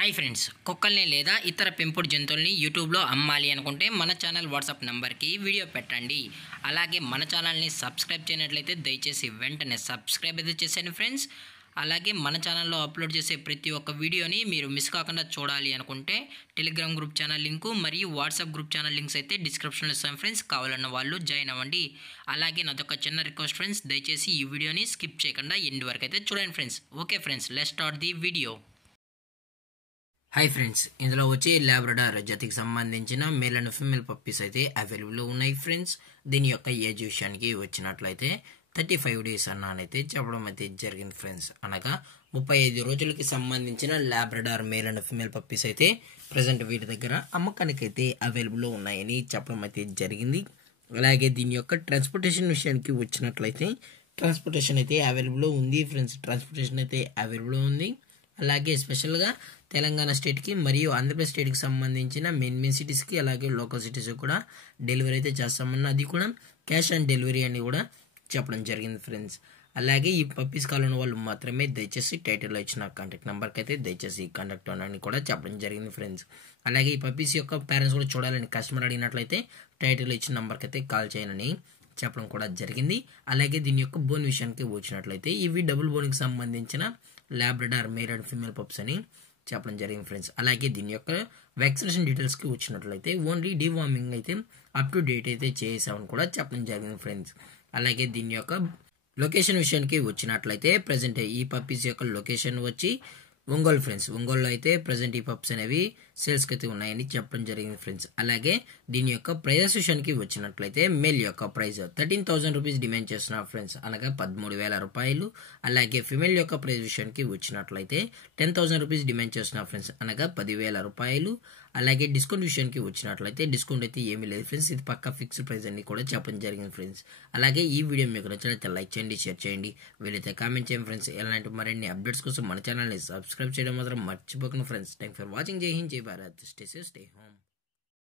Hi friends, కుక్కల్ని లేదా ఇతర పెంపుడు జంతువుల్ని యూట్యూబ్లో అమ్మాలి అనుకుంటే మన ఛానల్ వాట్సాప్ నెంబర్కి వీడియో పెట్టండి. అలాగే మన ఛానల్ని సబ్స్క్రైబ్ చేయనట్లయితే దయచేసి వెంటనే సబ్స్క్రైబ్ అయితే చేసేయండి ఫ్రెండ్స్. అలాగే మన ఛానల్లో అప్లోడ్ చేసే ప్రతి ఒక్క వీడియోని మీరు మిస్ కాకుండా చూడాలి అనుకుంటే టెలిగ్రామ్ గ్రూప్ ఛానల్ లింకు మరియు వాట్సాప్ గ్రూప్ ఛానల్ లింక్స్ అయితే డిస్క్రిప్షన్లో ఇస్తాను ఫ్రెండ్స్. కావాలన్న వాళ్ళు జాయిన్ అవ్వండి. అలాగే నాదొక చిన్న రిక్వెస్ట్ ఫ్రెండ్స్, దయచేసి ఈ వీడియోని స్కిప్ చేయకుండా ఎండ్ వరకు అయితే చూడండి friends. Okay friends, let's start the video. Hi friends, ఇందులో వచ్చి లాబ్రడార్ జాతికి సంబంధించిన మేల్ అండ్ ఫీమేల్ పప్పీస్ అయితే అవైలబుల్లో ఉన్నాయి ఫ్రెండ్స్. దీని యొక్క ఏజ్ విషయానికి వచ్చినట్లయితే 35 డేస్ అన్నానైతే చెప్పడం అయితే జరిగింది ఫ్రెండ్స్. అనగా 35 రోజులకి సంబంధించిన Labrador male and female puppies అయితే ప్రజెంట్ వీటి దగ్గర అమ్మకానికి అయితే అవైలబుల్లో ఉన్నాయని చెప్పడం అయితే జరిగింది. అలాగే దీని యొక్క ట్రాన్స్పోర్టేషన్ విషయానికి వచ్చినట్లయితే ట్రాన్స్పోర్టేషన్ అయితే అవైలబుల్లో ఉంది ఫ్రెండ్స్. ట్రాన్స్పోర్టేషన్ అయితే అవైలబుల్లో ఉంది. అలాగే స్పెషల్గా తెలంగాణ స్టేట్కి మరియు ఆంధ్రప్రదేశ్ స్టేట్కి సంబంధించిన మెయిన్ సిటీస్కి అలాగే లోకల్ సిటీస్కి కూడా డెలివరీ అయితే చేస్తామన్న అది కూడా క్యాష్ ఆన్ డెలివరీ అని కూడా చెప్పడం జరిగింది ఫ్రెండ్స్. అలాగే ఈ పప్పీస్ కావాలని వాళ్ళు మాత్రమే దయచేసి టైటిల్లో ఇచ్చిన కాంటాక్ట్ నెంబర్కి అయితే దయచేసి కాంటాక్ట్ అని కూడా చెప్పడం జరిగింది ఫ్రెండ్స్. అలాగే ఈ పప్పీస్ యొక్క పేరెంట్స్ కూడా చూడాలని కస్టమర్ అడిగినట్లయితే టైటిల్లో ఇచ్చిన నెంబర్కి అయితే కాల్ చేయాలని చెప్పడం కూడా జరిగింది. అలాగే దీని యొక్క బోన్ విషయానికి వచ్చినట్లయితే ఇవి డబుల్ బోన్కి సంబంధించిన Labrador male and female pups అని చెప్పడం జరిగింది ఫ్రెండ్స్. అలాగే దీని యొక్క వ్యాక్సినేషన్ డీటెయిల్స్కి వచ్చినట్లయితే ఓన్లీ డివార్మింగ్ అయితే అప్ టు డేట్ అయితే చేసామని కూడా చెప్పడం జరిగింది ఫ్రెండ్స్. అలాగే దీని యొక్క లొకేషన్ విషయానికి వచ్చినట్లయితే ప్రజెంట్ ఈ పప్పీస్ యొక్క లొకేషన్ వచ్చి ఒంగోలు ఫ్రెండ్స్. ఒంగోలులో అయితే ప్రజెంట్ ఈ పప్స్ అనేవి సేల్స్కి అయితే ఉన్నాయని చెప్పడం జరిగింది ఫ్రెండ్స్. అలాగే దీని యొక్క ప్రైజెస్ విషయానికి వచ్చినట్లయితే మేల్ యొక్క ప్రైస్ 13,000 రూపీస్ డిమాండ్ చేస్తున్నారు ఫ్రెండ్స్, అనగా 13,000 రూపాయలు. అలాగే ఫిమేల్ యొక్క ప్రైస్ విషయానికి వచ్చినట్లయితే 10,000 రూపీస్ డిమాండ్ చేస్తున్నారు ఫ్రెండ్స్, అనగా 10,000 రూపాయలు. అలాగే డిస్కౌంట్ విషయానికి వచ్చినట్లయితే డిస్కౌంట్ అయితే ఏమీ లేదు ఫ్రెండ్స్, ఇది పక్కా ఫిక్స్డ్ ప్రైస్ అని కూడా చెప్పడం జరిగింది ఫ్రెండ్స్. అలాగే ఈ వీడియో మీకు నచ్చినట్లయితే లైక్ చేయండి, షేర్ చేయండి, వీలైతే కామెంట్ చేయండి ఫ్రెండ్స్. ఇలాంటి మరిన్ని అప్డేట్స్ కోసం మన ఛానల్ని సబ్స్క్రైబ్ చేయడం మాత్రం మర్చిపోకండి ఫ్రెండ్స్. Thank for watching. జై హింద్, జై Bharat. Stay safe, stay home.